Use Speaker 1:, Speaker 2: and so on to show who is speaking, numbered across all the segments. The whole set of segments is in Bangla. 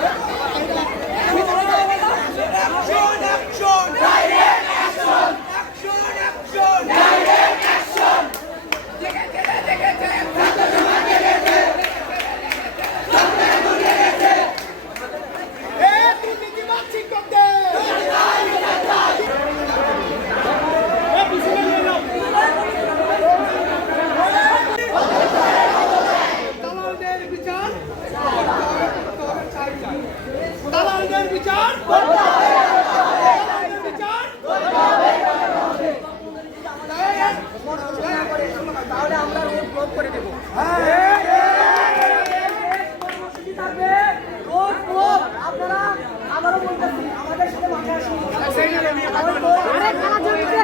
Speaker 1: Yeah.
Speaker 2: তাহলে আমরা রোড করে দেবো আপনারা আবারও বলতেছি আমাদের সাথে মাঠে আসুন আরে খেলা চলছে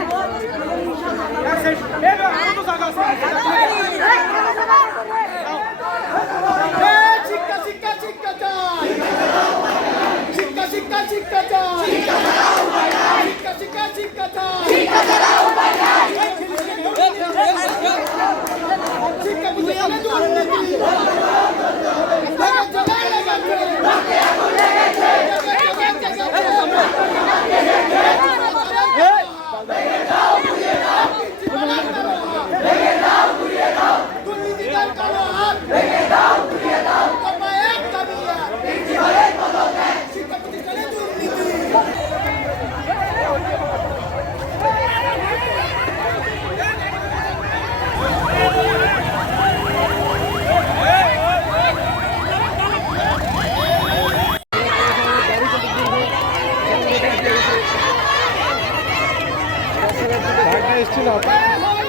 Speaker 3: যাচ্ছি না